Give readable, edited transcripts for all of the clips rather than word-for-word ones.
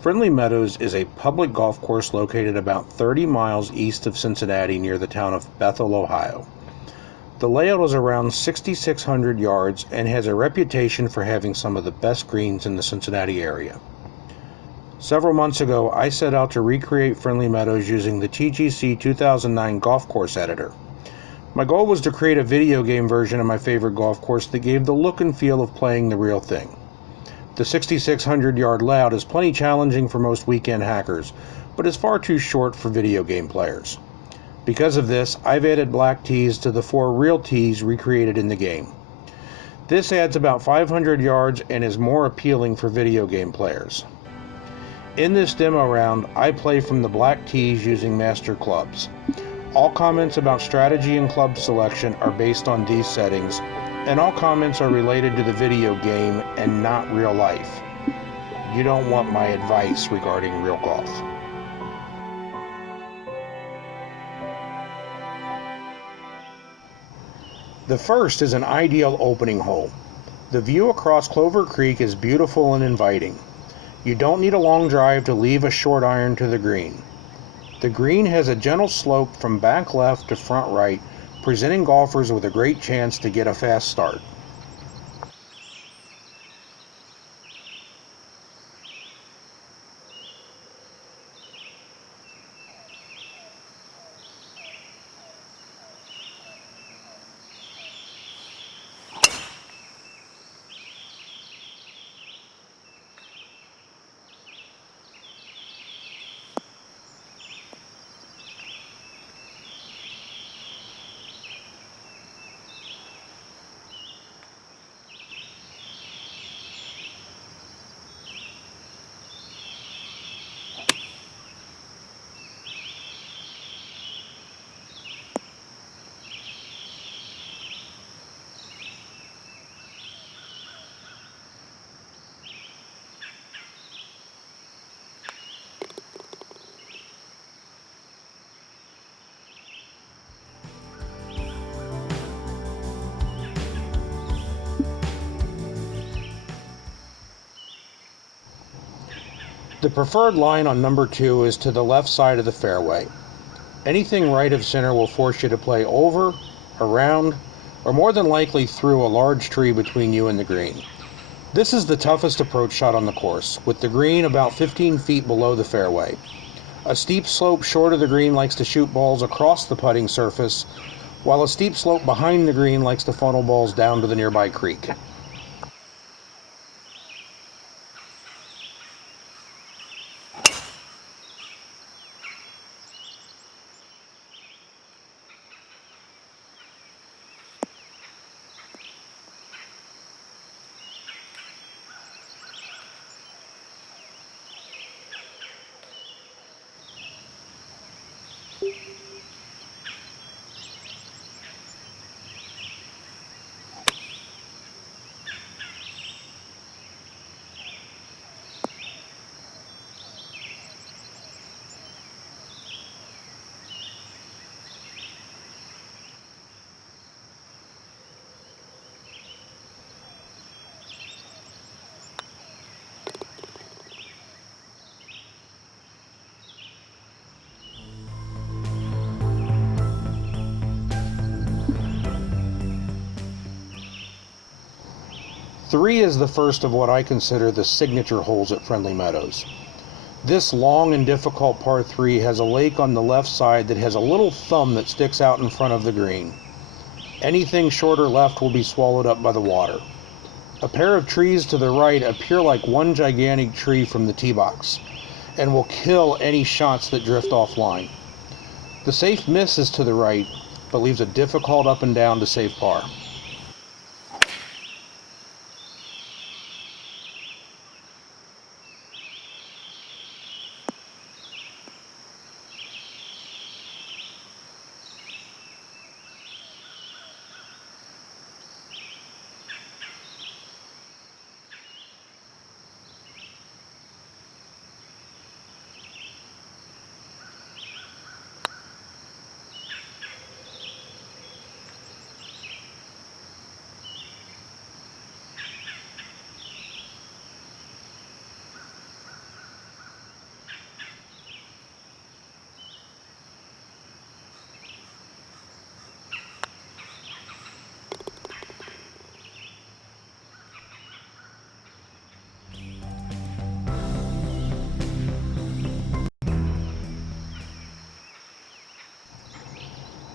Friendly Meadows is a public golf course located about 30 miles east of Cincinnati near the town of Bethel, Ohio. The layout is around 6,600 yards and has a reputation for having some of the best greens in the Cincinnati area. Several months ago, I set out to recreate Friendly Meadows using the TGC2019 Golf Course editor. My goal was to create a video game version of my favorite golf course that gave the look and feel of playing the real thing. The 6,600 yard layout is plenty challenging for most weekend hackers, but is far too short for video game players. Because of this, I've added black tees to the 4 real tees recreated in the game. This adds about 500 yards and is more appealing for video game players. In this demo round, I play from the black tees using master clubs. All comments about strategy and club selection are based on these settings, and all comments are related to the video game and not real life. You don't want my advice regarding real golf. The first is an ideal opening hole. The view across Clover Creek is beautiful and inviting. You don't need a long drive to leave a short iron to the green. The green has a gentle slope from back left to front right, presenting golfers with a great chance to get a fast start. The preferred line on number 2 is to the left side of the fairway. Anything right of center will force you to play over, around, or more than likely through a large tree between you and the green. This is the toughest approach shot on the course, with the green about 15 feet below the fairway. A steep slope short of the green likes to shoot balls across the putting surface, while a steep slope behind the green likes to funnel balls down to the nearby creek. Three is the first of what I consider the signature holes at Friendly Meadows. This long and difficult par 3 has a lake on the left side that has a little thumb that sticks out in front of the green. Anything short or left will be swallowed up by the water. A pair of trees to the right appear like one gigantic tree from the tee box, and will kill any shots that drift offline. The safe miss is to the right, but leaves a difficult up and down to save par.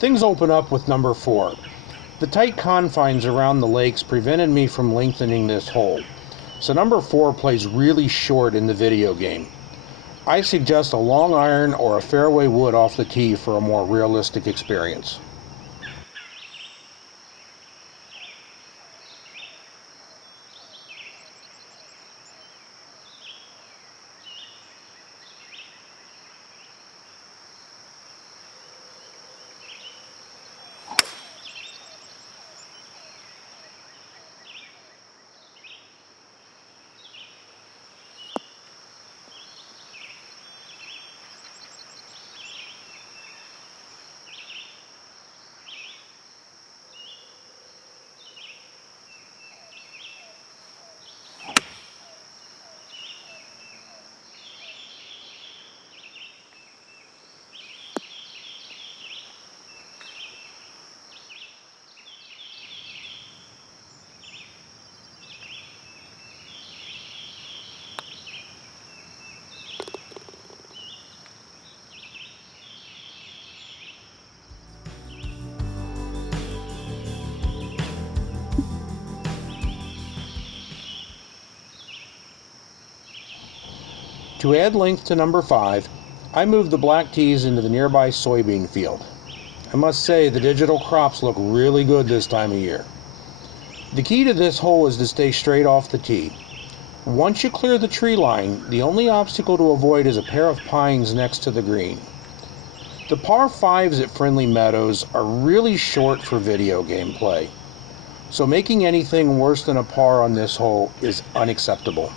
Things open up with number 4. The tight confines around the lakes prevented me from lengthening this hole, so number 4 plays really short in the video game. I suggest a long iron or a fairway wood off the tee for a more realistic experience. To add length to number 5, I moved the black tees into the nearby soybean field. I must say the digital crops look really good this time of year. The key to this hole is to stay straight off the tee. Once you clear the tree line, the only obstacle to avoid is a pair of pines next to the green. The par 5s at Friendly Meadows are really short for video game play, so making anything worse than a par on this hole is unacceptable.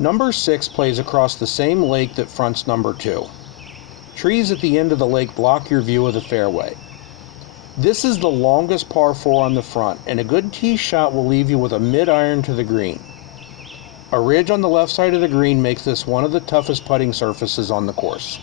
Number 6 plays across the same lake that fronts number 2. Trees at the end of the lake block your view of the fairway. This is the longest par 4 on the front, and a good tee shot will leave you with a mid-iron to the green. A ridge on the left side of the green makes this one of the toughest putting surfaces on the course.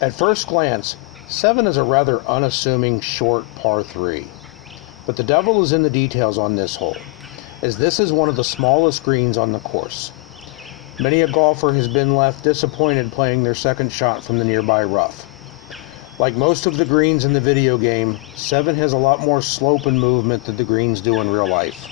At first glance, 7 is a rather unassuming short par 3. But the devil is in the details on this hole, as this is one of the smallest greens on the course. Many a golfer has been left disappointed playing their second shot from the nearby rough. Like most of the greens in the video game, 7 has a lot more slope and movement than the greens do in real life.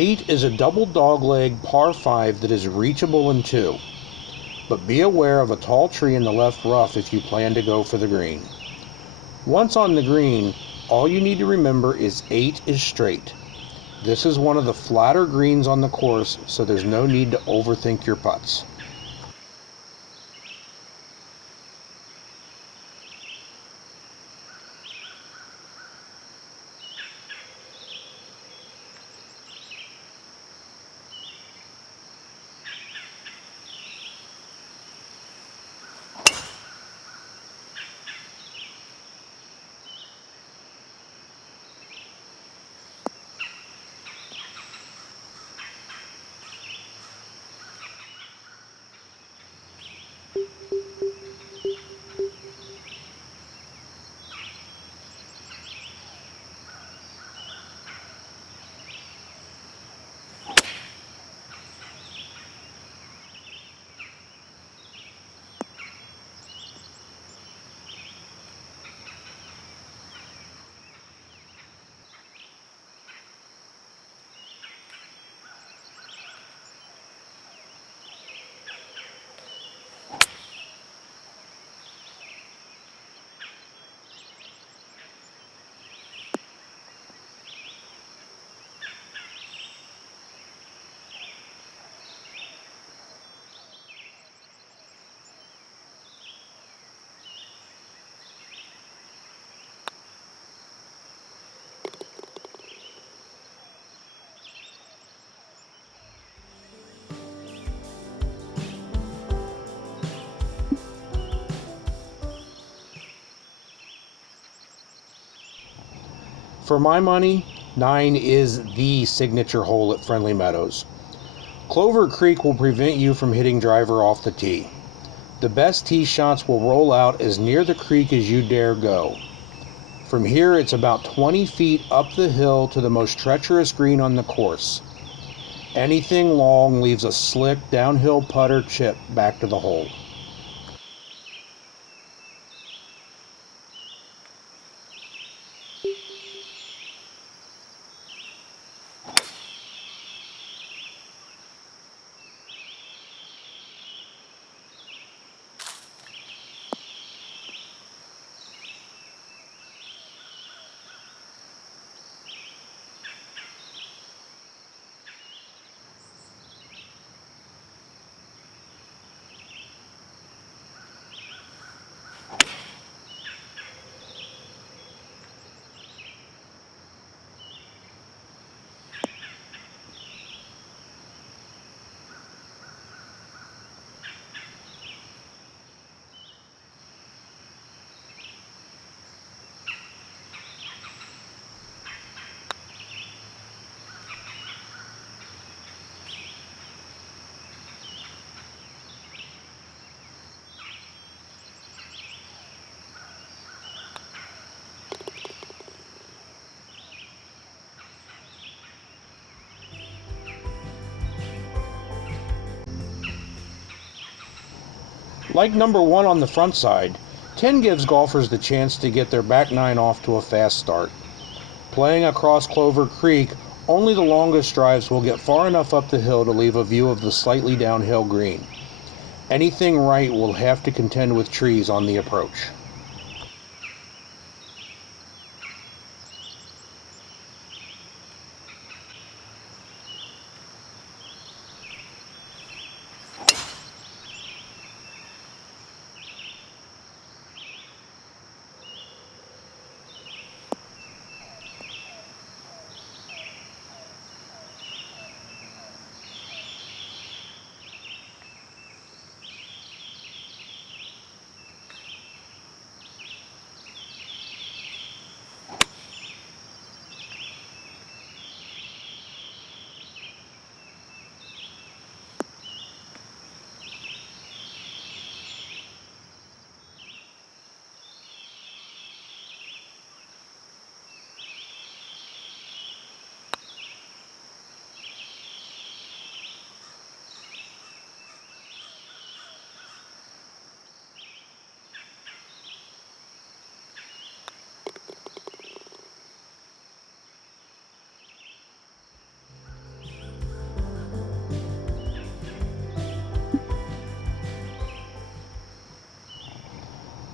8 is a double dogleg par 5 that is reachable in 2, but be aware of a tall tree in the left rough if you plan to go for the green. Once on the green, all you need to remember is 8 is straight. This is one of the flatter greens on the course, so there's no need to overthink your putts. For my money, 9 is the signature hole at Friendly Meadows. Clover Creek will prevent you from hitting driver off the tee. The best tee shots will roll out as near the creek as you dare go. From here, it's about 20 feet up the hill to the most treacherous green on the course. Anything long leaves a slick downhill putter chip back to the hole. Like number 1 on the front side, 10 gives golfers the chance to get their back 9 off to a fast start. Playing across Clover Creek, only the longest drives will get far enough up the hill to leave a view of the slightly downhill green. Anything right will have to contend with trees on the approach.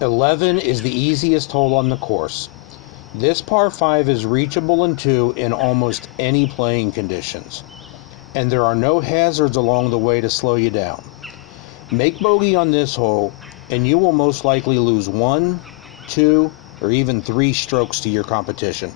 11 is the easiest hole on the course. This par 5 is reachable in 2 in almost any playing conditions, and there are no hazards along the way to slow you down. Make bogey on this hole, and you will most likely lose 1, 2, or even 3 strokes to your competition.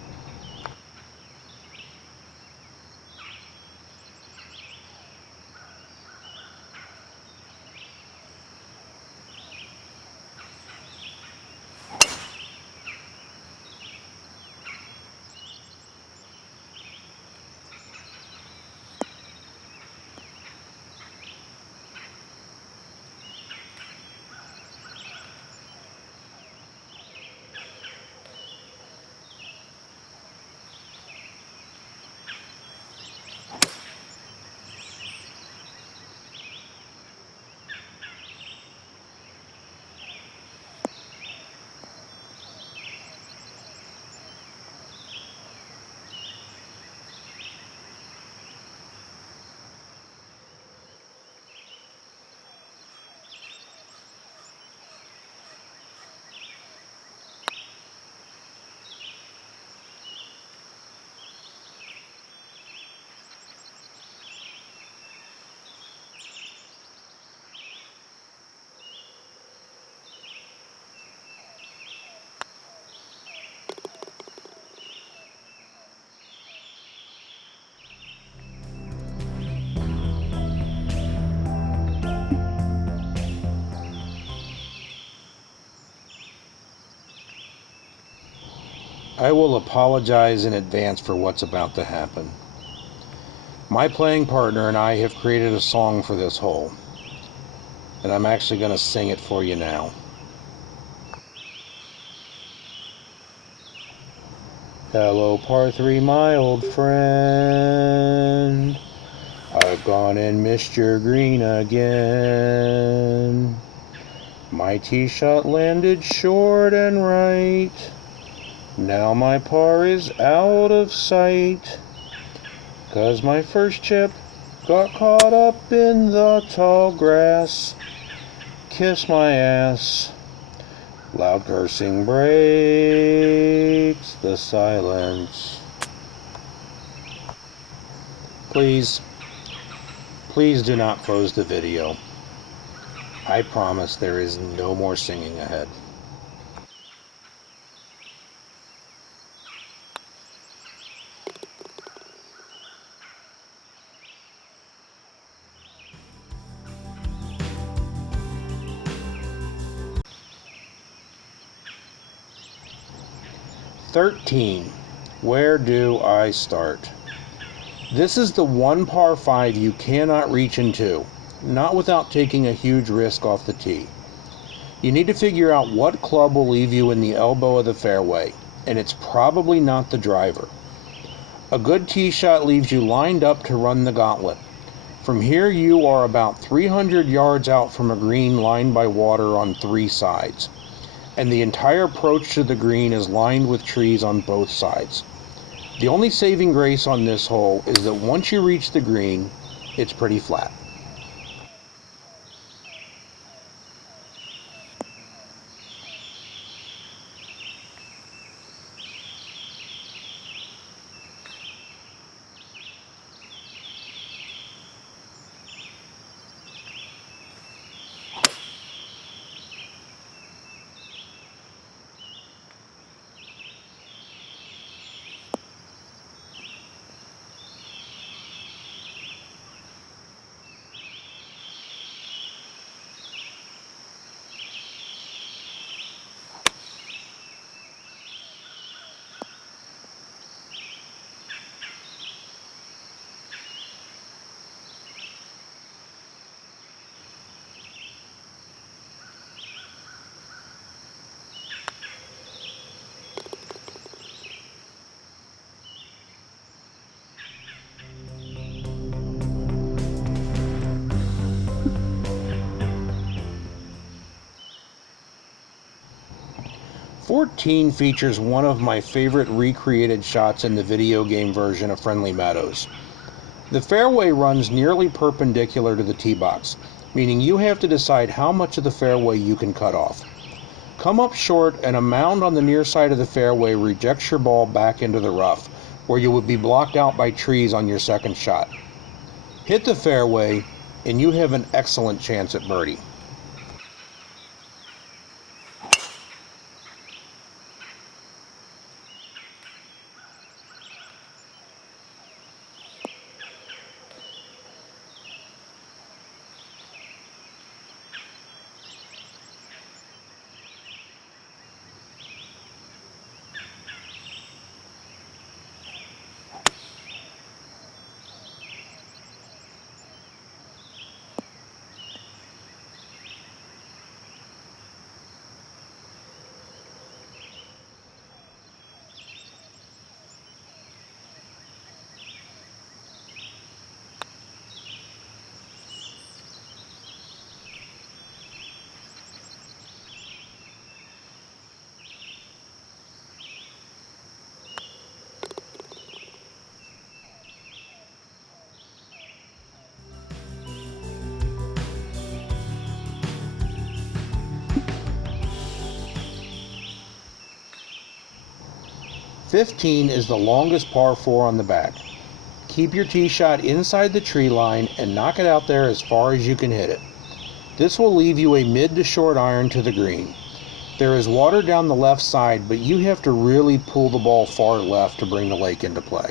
I will apologize in advance for what's about to happen. My playing partner and I have created a song for this hole, and I'm actually going to sing it for you now. Hello, par 3, my old friend. I've gone and missed your green again. My tee shot landed short and right. Now my par is out of sight, 'cause my first chip got caught up in the tall grass. Kiss my ass. Loud cursing breaks the silence. Please do not close the video. I promise there is no more singing ahead. "13. Where do I start?" This is the one par 5 you cannot reach in 2, not without taking a huge risk off the tee. You need to figure out what club will leave you in the elbow of the fairway, and it's probably not the driver. A good tee shot leaves you lined up to run the gauntlet. From here you are about 300 yards out from a green lined by water on 3 sides, and the entire approach to the green is lined with trees on both sides. The only saving grace on this hole is that once you reach the green, it's pretty flat. "14 features one of my favorite recreated shots in the video game version of Friendly Meadows. The fairway runs nearly perpendicular to the tee box, meaning you have to decide how much of the fairway you can cut off. Come up short, and a mound on the near side of the fairway rejects your ball back into the rough, where you would be blocked out by trees on your second shot. Hit the fairway, and you have an excellent chance at birdie. "15 is the longest par 4 on the back. Keep your tee shot inside the tree line and knock it out there as far as you can hit it. This will leave you a mid to short iron to the green. There is water down the left side, but you have to really pull the ball far left to bring the lake into play."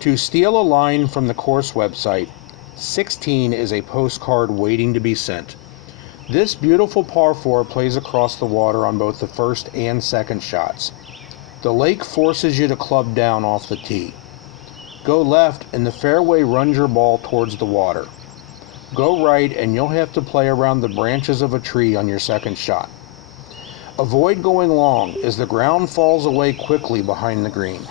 To steal a line from the course website, 16 is a postcard waiting to be sent. This beautiful par 4 plays across the water on both the first and second shots. The lake forces you to club down off the tee. Go left and the fairway runs your ball towards the water. Go right and you'll have to play around the branches of a tree on your second shot. Avoid going long as the ground falls away quickly behind the green.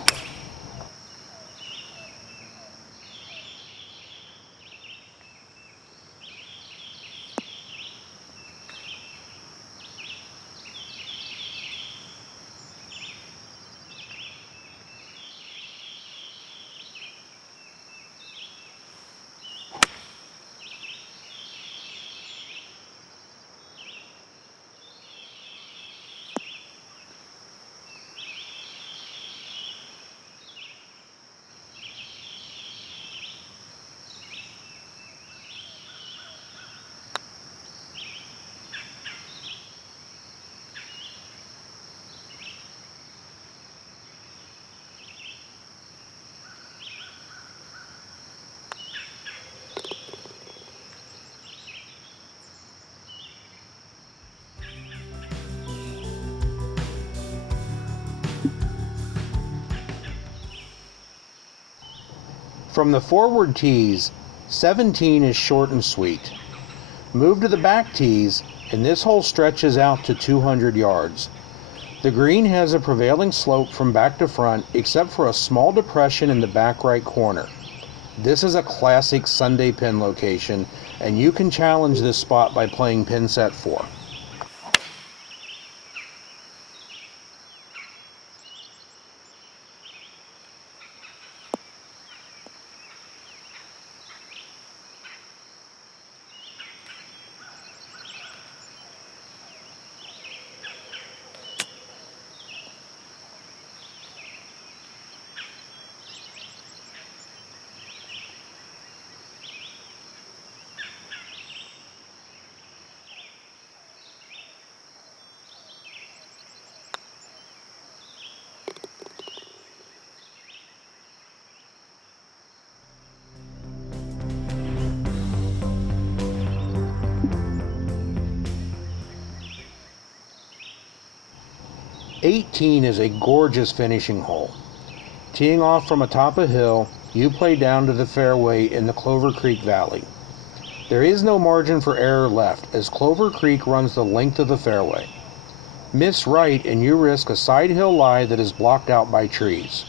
From the forward tees, 17 is short and sweet. Move to the back tees, and this hole stretches out to 200 yards. The green has a prevailing slope from back to front, except for a small depression in the back right corner. This is a classic Sunday pin location, and you can challenge this spot by playing pin set 4. 18 is a gorgeous finishing hole. Teeing off from atop a hill, you play down to the fairway in the Clover Creek Valley. There is no margin for error left, as Clover Creek runs the length of the fairway. Miss right and you risk a side hill lie that is blocked out by trees.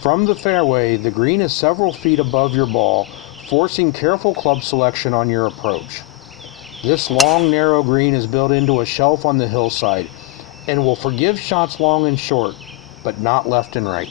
From the fairway, the green is several feet above your ball, forcing careful club selection on your approach. This long, narrow green is built into a shelf on the hillside and will forgive shots long and short, but not left and right.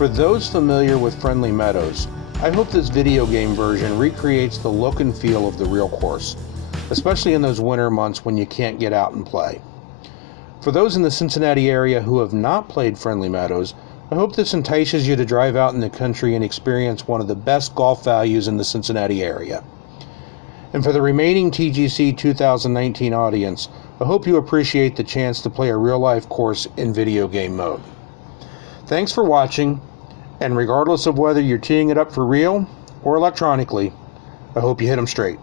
For those familiar with Friendly Meadows, I hope this video game version recreates the look and feel of the real course, especially in those winter months when you can't get out and play. For those in the Cincinnati area who have not played Friendly Meadows, I hope this entices you to drive out in the country and experience one of the best golf values in the Cincinnati area. And for the remaining TGC 2019 audience, I hope you appreciate the chance to play a real-life course in video game mode. Thanks for watching, and regardless of whether you're teeing it up for real or electronically, I hope you hit them straight.